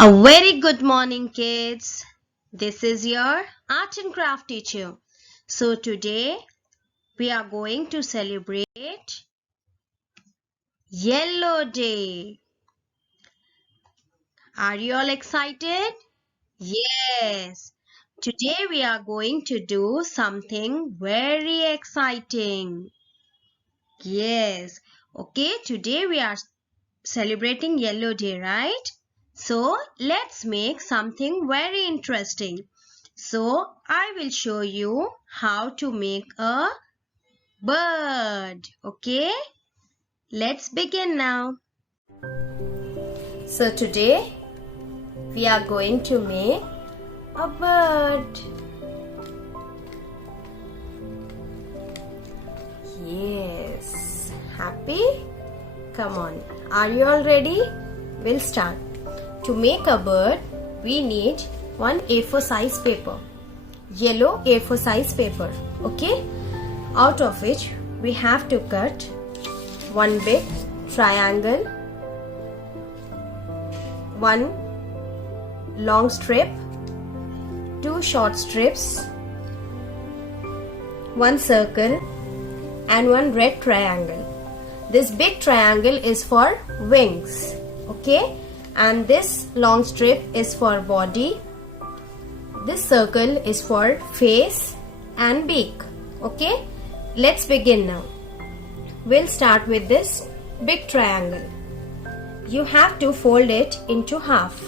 A very good morning, kids. This is your art and craft teacher. So today we are going to celebrate Yellow Day. Are you all excited? Yes. Today we are going to do something very exciting. Yes. Okay, today we are celebrating Yellow Day, right? So let's make something very interesting. So I will show you how to make a bird. Okay? Let's begin now. So today we are going to make a bird. Yes. Happy? Come on. Are you all ready? We'll start. To make a bird, we need one A4 size paper. Yellow A4 size paper. Okay? Out of which we have to cut one big triangle, one long strip, two short strips, one circle and one red triangle. This big triangle is for wings. Okay? And this long strip is for body. This circle is for face and beak. Okay? Let's begin now. We'll start with this big triangle. You have to fold it into half.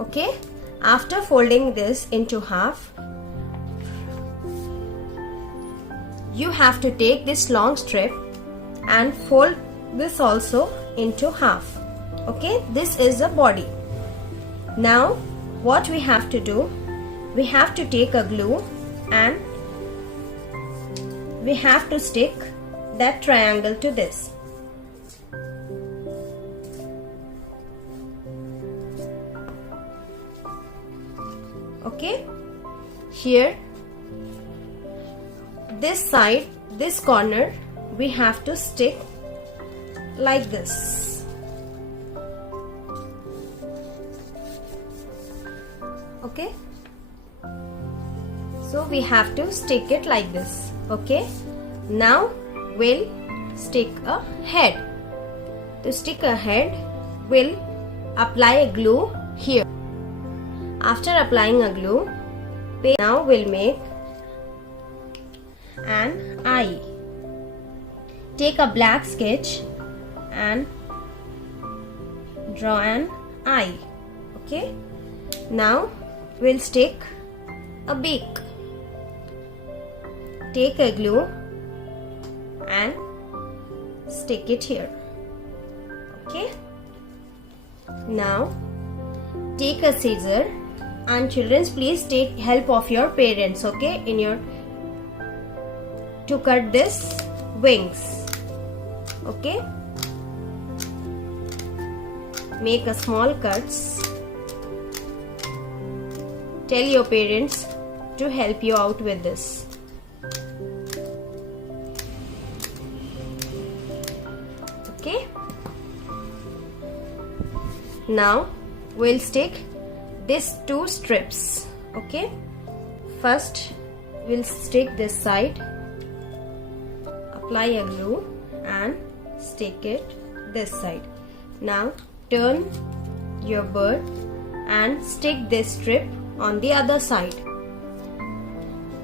Okay? After folding this into half, you have to take this long strip and fold this also into half. Okay, this is the body. Now what we have to do, we have to take a glue and we have to stick that triangle to this. Okay, here this side, this corner, we have to stick like this. Okay, so we have to stick it like this. Okay, now we'll stick a head. To stick a head, we'll apply a glue here. After applying a glue, now we'll make an eye. Take a black sketch and draw an eye. Okay, now we'll stick a beak. Take a glue and stick it here. Okay, now take a scissor, and children, please take help of your parents, okay, to cut this wings. Okay, make a small cuts. Tell your parents to help you out with this. Okay, now we'll stick these two strips. Okay, first we'll stick this side, apply a glue and stick it this side. Now turn your bird and stick this strip on the other side.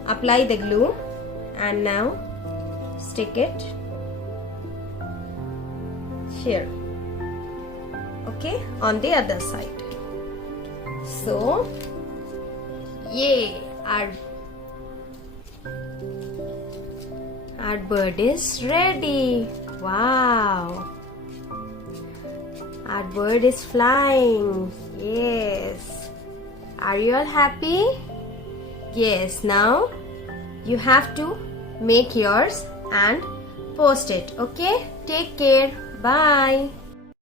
Apply the glue and now stick it here. Okay, on the other side. So, yay! Our bird is ready. Wow! Our bird is flying. Yes. Are you all happy? Yes. Now you have to make yours and post it. Okay? Take care. Bye.